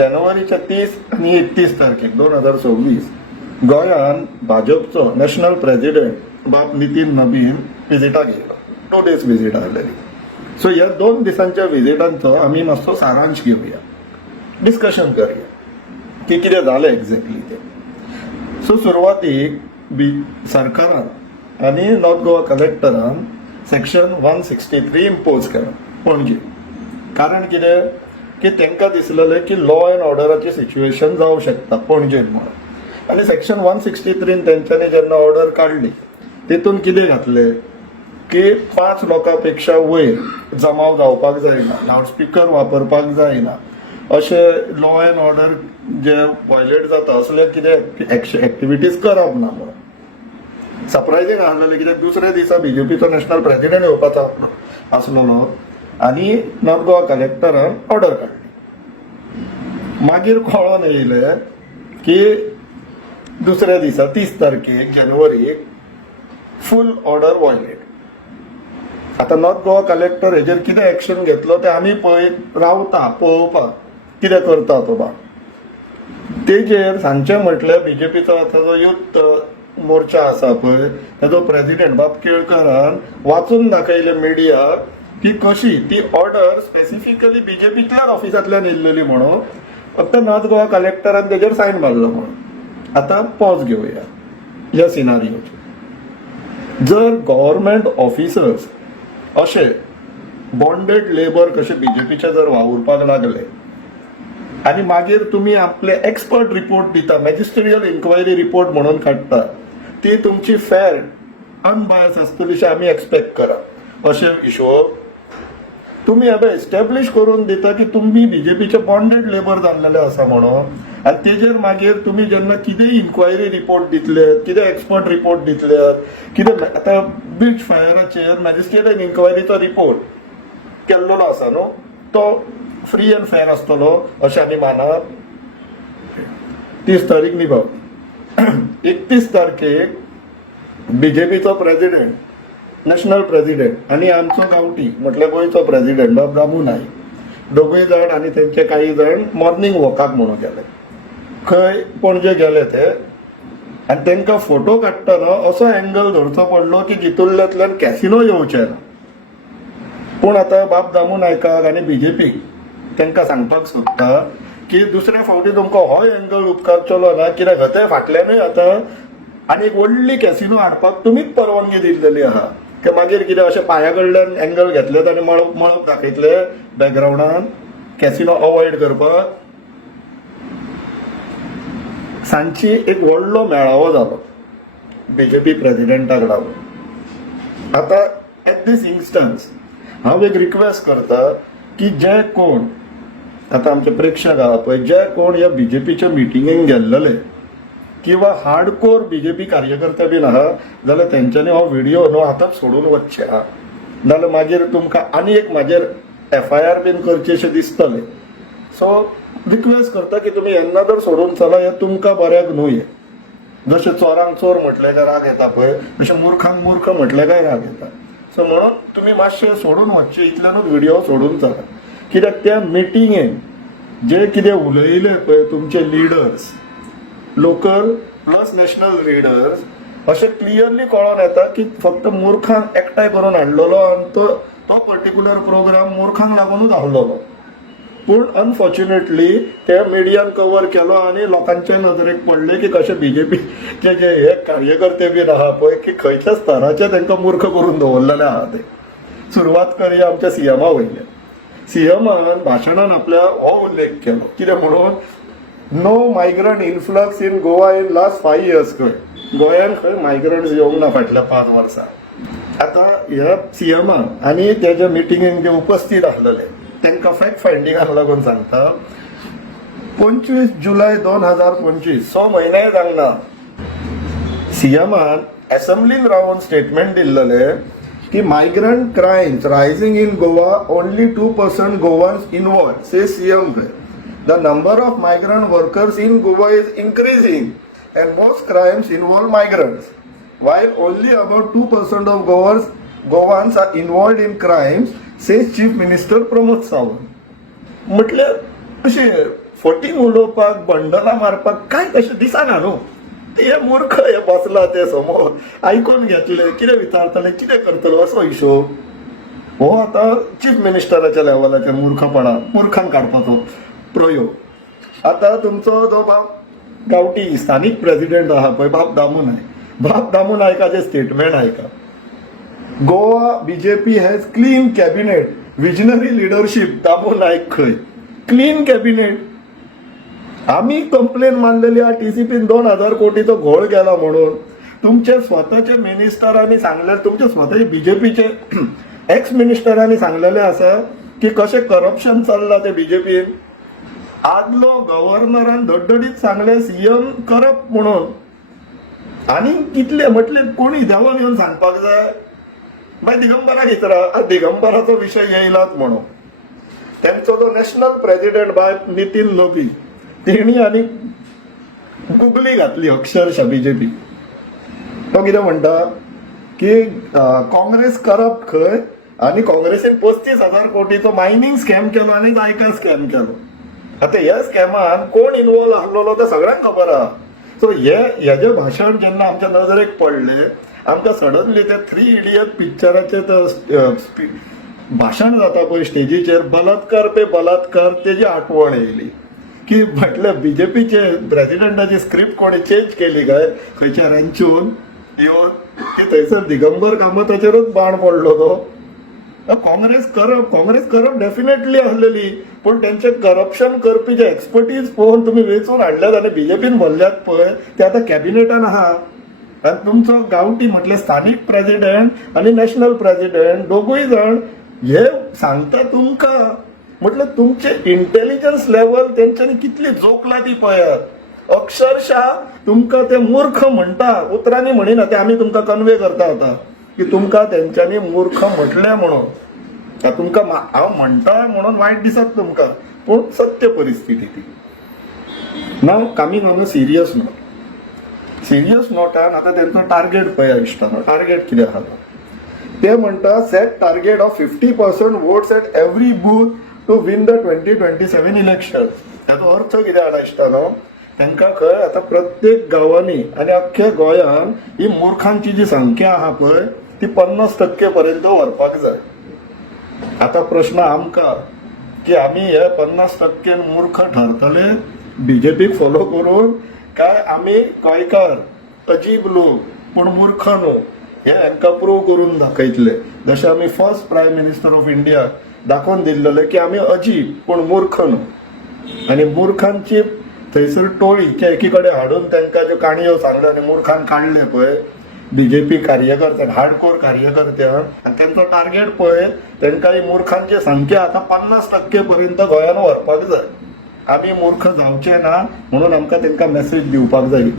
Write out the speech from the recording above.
जानेवारीच्या 30 आणि 31 तारखेक 2026 गोंयान भाजपचो नॅशनल प्रेसिडेंट बाब नितीन नबीन विजिटाक येयलो. 2 days विजीट आसलेली. सो ह्या 2 दिसांच्या विजिटांचो आमी मातसो सारांश घेवया, डिस्कशन करूया की कितें जालें एक्झॅक्टली ते. सो सुरवातीक सरकारान आनी नॉर्थ गोवा कलेक्टरान सेक्शन 163 इम्पोज केला पणजे. कारण कितें की तांकां दिसलेलें की लॉ अँड ऑर्डराची सिच्युएशन जावंक शकता पणजेन म्हणून. आनी सेक्शन 163 तेंच्यांनी जेन्ना ऑर्डर काडली तितून कितें घातलें की 5 लोकां पेक्षा वयर जमाव जावपाक जायना, लावडस्पीकर वापरपाक जायना, अशें लॉ अँड ऑर्डर जे वायलेट जाता असले कितें एक्टिविटीज करप ना म्हणून. सरप्रायझींग आसलेलें कित्याक दुसऱ्या दिसा बीजेपीचो नॅशनल प्रेसिडेंट येवपाचो आसलेलो आनी नॉर्थ गोवा कलेक्टरान ऑर्डर काडली. मागीर कळोन येयलें की दुसऱ्या दिसा 30 तारखेक जानेवारीक फूल ऑर्डर वायलेट. आता नॉर्थ गोवा कलेक्टर हेजेर कितें एक्शन घेतलो ते आमी रावता पळोवपाक कितें करता तो बा. तेजेर सांजचें म्हटल्यार बीजेपीचो आतां जो युथ मोर्चा आसा पळय तेजो प्रेसिडेंट बाब केळकरान वाचून दाखयले मिडियाक की कशी ती ऑर्डर स्पेसिफिकली बीजेपींतल्याच ऑफिसांतल्यान येयल्लेली म्हणून, फक्त नॉर्थ गोवा कलेक्टरान तेजेर सायन मारलो म्हणून. आता पॉज घेवया ह्या सिनारियोचेर. जर गव्हर्मेंट ऑफिसर्स अशे बॉन्डेड लेबर कशे बीजेपीचे जर वावुरपाक लागले आनी मागीर तुमी आपले एक्सपर्ट रिपोर्ट दिता, मॅजिस्ट्रियल इन्क्वायरी रिपोर्ट म्हणून काडटा, ती तुमची फेर अनबायस आसतली अशें आमी एक्सपेक्ट करप. अशें हिशोब तुमी हें एस्टॅब्लिश करून दिता की तुमी बीजेपीचे बॉन्डेड लेबर जाल्लेले आसा म्हणून. आनी तेजेर मागीर तुमी जेन्ना कितेंय इन्क्वायरी रिपोर्ट दितले, कितें एक्सपर्ट रिपोर्ट दितले, कितें आतां बीच फायराचेर मॅजिस्ट्रेट इन्क्वायरीचो रिपोर्ट केल्लो आसा न्हू, तो फ्री अँड फेर आसतलो अशें आमी मानप. 30 तारीख न्ही 31 तारखेक बीजेपीचो प्रेसिडेंट, नॅशनल प्रेसिडेंट आनी आमचो गांवठी म्हटल्यार गोंयचो प्रेसिडेंट बाब दामू नायक दोगूय जाण आनी तेंचे काही जाण मॉर्निंग वॉकाक म्हणून गेले. खंय पणजे गेले ते आनी तांकां फोटो काडटना असो एंगल धरचो पडलो की जितूंतल्यातल्यान कॅसिनो येवचे ना. पूण आतां बाब दामू नायकाक आनी बीजेपीक तांकां सांगपाक सोदता की दुसऱ्या फावटी तुमकां हो एंगल उपकारचो ना, कित्याक ते फाटल्यानूय आतां आनी एक व्हडली कॅसिनो हाडपाक तुमीच परवानगी दिल्लेली आहा. की मागीर कितें अशें पांया कडल्यान एंगल घेतले आनी मळप दाखयतले बॅकग्रावंडान कॅसिनो अवॉयड करपाक. सांजची एक व्हडलो मेळावो जालो बीजेपी प्रेसिडेंटाक लागून. आतां एट दीस इन्स्टन्स हांव एक रिक्वेस्ट करता की जे कोण आतां आमचे प्रेक्षक आहा पळय, जे कोण ह्या बीजेपीच्या मिटिंगेक गेल्लेले किंवा हार्डकोर बीजेपी कार्यकर्ते बीन आहा जाल्यार तेंच्यांनी हो व्हिडिओ न्हू आतांच सोडून वचचे आहा. नाल्यार मागीर तुमकां आनी एक म्हाजेर FIR बीन करचे अशें दिसतलें. सो रिक्वेस्ट करता की तुमी येन्ना जर सोडून चला, हें तुमकां बऱ्याक न्हू. हे जशें चोरांक चोर म्हटलें काय राग येता पळय, तशें मुर्खांक मूर्ख म्हटलें काय राग येता. सो म्हणून तुमी मातशें सोडून वचचे, इतल्यानूच व्हिडिओ सोडून चला. कित्याक त्या मिटिंगेन जे कितें उलयले पळय तुमचे leaders, local plus national leaders, अशें क्लियरली कळोन येता की फक्त मुर्खांक एकठांय करून हाडलेलो आनी तो पर्टिक्युलर प्रोग्राम मुर्खांक लागूनच आसलेलो. पूण अनफॉर्च्युनेटली ते मिडियान कवर केलो आनी लोकांच्या नदरेक पडले की कशे बीजेपीचे जे हे कार्यकर्ते बीन आहा पळय की खंयच्या स्तराचे तांकां मूर्ख करून दवरलेले आहा ते. सुरवात करूया आमच्या सीएमा वयल्यान. सीएमान भाशणान आपल्या हो उल्लेख केलो कितें म्हणून, no migrant influx in Goa in last 5 years. गोंयान खंय मायग्रंट्स येवंक ना फाटल्या 5 वर्सां. आतां ह्या सीएमान आनी तेज्या मिटिंगेक जे उपस्थित आसलेले तांकां फॅक्ट फायंडिंगाक लागून सांगता, 25 जुलय 2025 6 म्हयने जावंक ना, सीएमान असेंब्लीन रावन स्टेटमेंट दिल्लेले की migrant crimes rising in Goa, only 2% Goans involve, say CM. The number of migrant workers in Goa is increasing and most crimes involve migrants, while only about 2% of Goans are involved in crimes, says Chief Minister Pramod Sawant. म्हटल्यार अशें फटींग उलोवपाक बंडलां मारपाक काय तशें दिसना न्हू. हे मूर्ख हे बसला ते समोर आयकून घेतले, कितें विचारतले, कितें करतलो असो हिशोब. हो आता चीफ मिनिस्टराच्या लेवलाचेर मूर्खांक काडपाचो प्रयोग. आता तुमचो जो बाप गांवठी स्थानीक प्रेसिडेंट आहा पळय बाप दामू नायकाचे स्टेटमेंट आयका. Goa BJP has clean cabinet, visionary leadership. Damu Naik खंय? Clean cabinet. आम्ही कंप्लेन मानलेली आहे TCPन 2000 कोटीचो घोळ गेला म्हणून. तुमचे स्वतःचे मिनिस्टरांनी सांगले, तुमचे स्वतःचे बीजेपीचे एक्स मिनिस्टरांनी सांगलेले आसा की कशें करप्शन चल्लां ते बीजेपीन. आदलो गव्हर्नरान धडधडीत सांगले CM करप्ट म्हणून. आणि कितले म्हटले कोणी देवान येवन सांगपाक जाय. मागीर दिगंबराक विचारा, दिगंबराचो विशय येयलाच म्हणून. त्यांचो जो national president bye Nitin lobby तेणी आनी गुगली घातली अक्षरशः बीजेपी. तो कितें म्हणटा की काँग्रेस करप्ट खंय आनी काँग्रेसीन 35,000 कोटीचो मायनिंग स्कॅम केलो आनी जायका स्कॅम केलो. आता ह्या स्कॅमान कोण इन्वॉल्व आसलेलो ते सगळ्यांक खबर आहा. सो हेजे भाशण जेन्ना आमच्या नजरेक पडले, आमकां सडनली ते 3 इडियट पिक्चराचे भाशण जाता पळय स्टेजीचेर, बलात्कार पे बलात्कार, तेजी आठवण येयली की म्हटलं बीजेपीचे प्रेसिडेंटाची स्क्रिप्ट कोणी चेंज केली काय खंयच्या रँचून येवन की थंयसर दिगंबर कामताचेरच बाण पडलो तो. काँग्रेस करप्ट डेफिनेटली असलेली, पण त्यांचे करप्शन करपी जे एक्सपर्टीज पळोवन तुम्ही वेचून हाडल्यात आनी बीजेपीन भरल्यात पळय ते आता कॅबिनेटान आहा. आणि तुमचो गांवठी म्हटले स्थानिक प्रेसिडेंट आणि नॅशनल प्रेसिडेंट दोगूय जण हे सांगता तुमकां. म्हटलं तुमचे इंटेलिजन्स लेवल तेंच्यांनी कितली जोखला ती पळयात. अक्षरशः तुमकां ते मूर्ख म्हणटा, उतरांनी म्हणिना, ते आमी तुमकां कन्वे करता आता की तुमकां तेंच्यांनी मूर्ख म्हटले म्हणून. तुमकां हांव म्हणटा म्हणून वायट दिसत तुमकां, पूण सत्य परिस्थिती ती. नाव कमिंग ऑन अ सिरियस नोटान आता त्यांचं टार्गेट पळया इश्टानो. टार्गेट कितें आहा ते म्हणटा set target of 50% votes at every booth to win the 2027 election. त्याचो अर्थ कितें आहा इश्टानो, तांकां खंय आता प्रत्येक गांवांनी आणि अख्ख्या गोंयान ही मूर्खांची जी संख्या आहा पळय ती 50% पर्यंत व्हरपाक जाय. आता प्रश्न आमकां की आमी हे 50% मूर्ख ठरतले बीजेपीक फॉलो करून, काय आमी गोंयकार अजीब लोक पूण मूर्ख न्हू हे हांकां प्रूव करून दाखयतले. जशें आमी first prime minister of India दाखोवन दिल्लेले की आमी अजीब पूण मूर्ख न्हू. आनी मूर्खांची थंयसर टोळी एकी कडेन हाडून तांकां ज्यो काणयो सांगल्यो आनी मूर्खांक काडले पळय बीजेपी कार्यकर्त्यांक, हार्डकोर कार्यकर्त्यांक, आनी तांचो टार्गेट पळय तांकां ही मूर्खांची संख्या आता 50% पर्यंत गोंयान व्हरपाक जाय. आमी मूर्ख जावचे ना म्हणून आमकां तांकां मेसेज दिवपाक जाय.